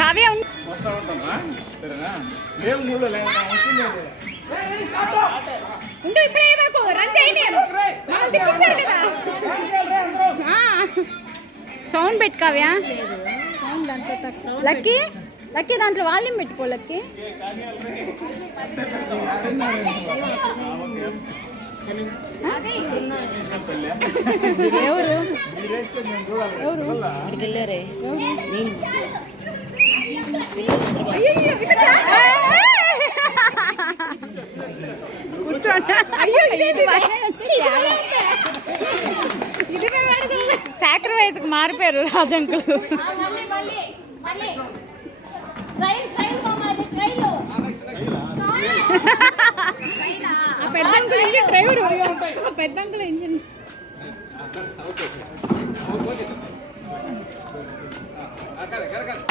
కావ్య ఉండు ఇప్పుడే మాకు రన్ చేయండి కదా. సౌండ్ పెట్టు కావ్య. లక్కీ లక్కీ దాంట్లో వాల్యూమ్ పెట్టుకో లక్కీ. ఎవరు వెళ్ళారే సాక్రిఫైస్ కు మారిపోయారు రాజంకులు. పెద్దంకులు ఇంజిన్ డ్రైవర్, పెద్దంకులు ఇంజిన్.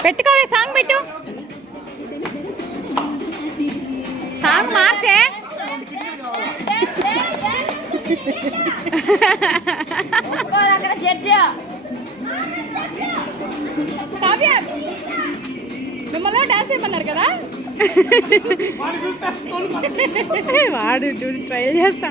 పెట్టుకోవే సాంగ్ పెట్టు. సాంగ్ మార్చే. కావ్య మిమ్మల్ని డాన్స్ చేయమన్నారు కదా. వాడు ట్రైల్ చేస్తా.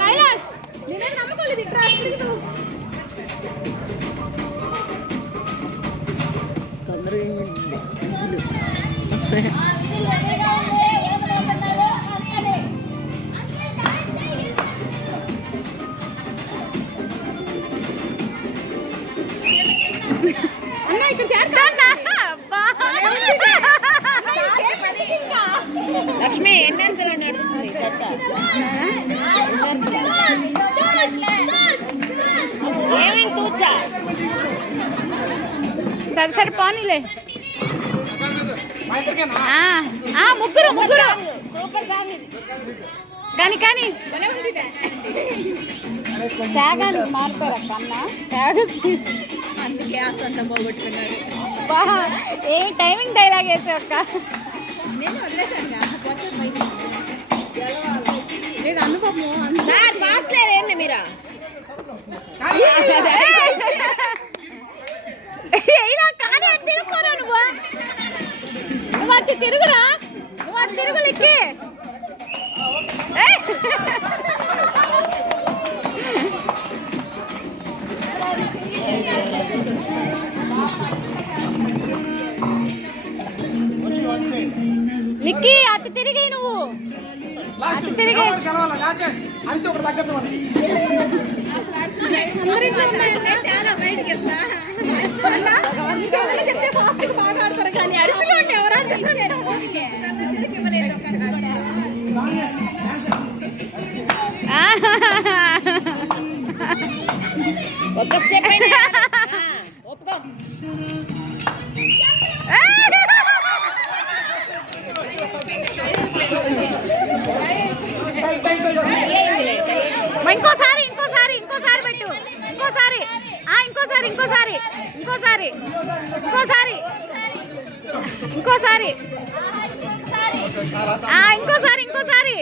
కైలాష్ నేనే నమ్మకోలేదు. ఇక్కడ అన్న ఇక్కడ లక్ష్మి ఎన్ని అడుగుతుంది. సరే సరే పోనీలే. ముగ్గురు ముగ్గురు కానీ కానీ త్యాగానికి మారుతారా కన్నా. అందుకే అంత పోగొట్టుకున్నారు. ఏ టైమింగ్ డైలాగ్ వేసే అక్క. నేను వదిలేసాను లేదు అనుభవము. ఫాస్ట్ లేదేంటి మీరా కానీ అటు తిరుగుకోరా. నువ్వు అటు తిరుగురా. నువ్వు అటు తిరుగులెక్కి. లిక్కి అటు తిరిగి నువ్వు అటు తిరిగి. చెప్తే ఫాస్ట్ బాగా ఆడతారు కానీ అరిసిలో ఉంటే ఎవరు ఒక్క స్టెప్ అయినా ఒప్పుకో. ఇంకోసారి ఇంకోసారి ఇంకోసారి పెట్టు. ఇంకోసారి ఇంకోసారి ఇంకోసారి ఇంకోసారి ఇంకోసారి ఇంకోసారి ఇంకోసారి ఇంకోసారి.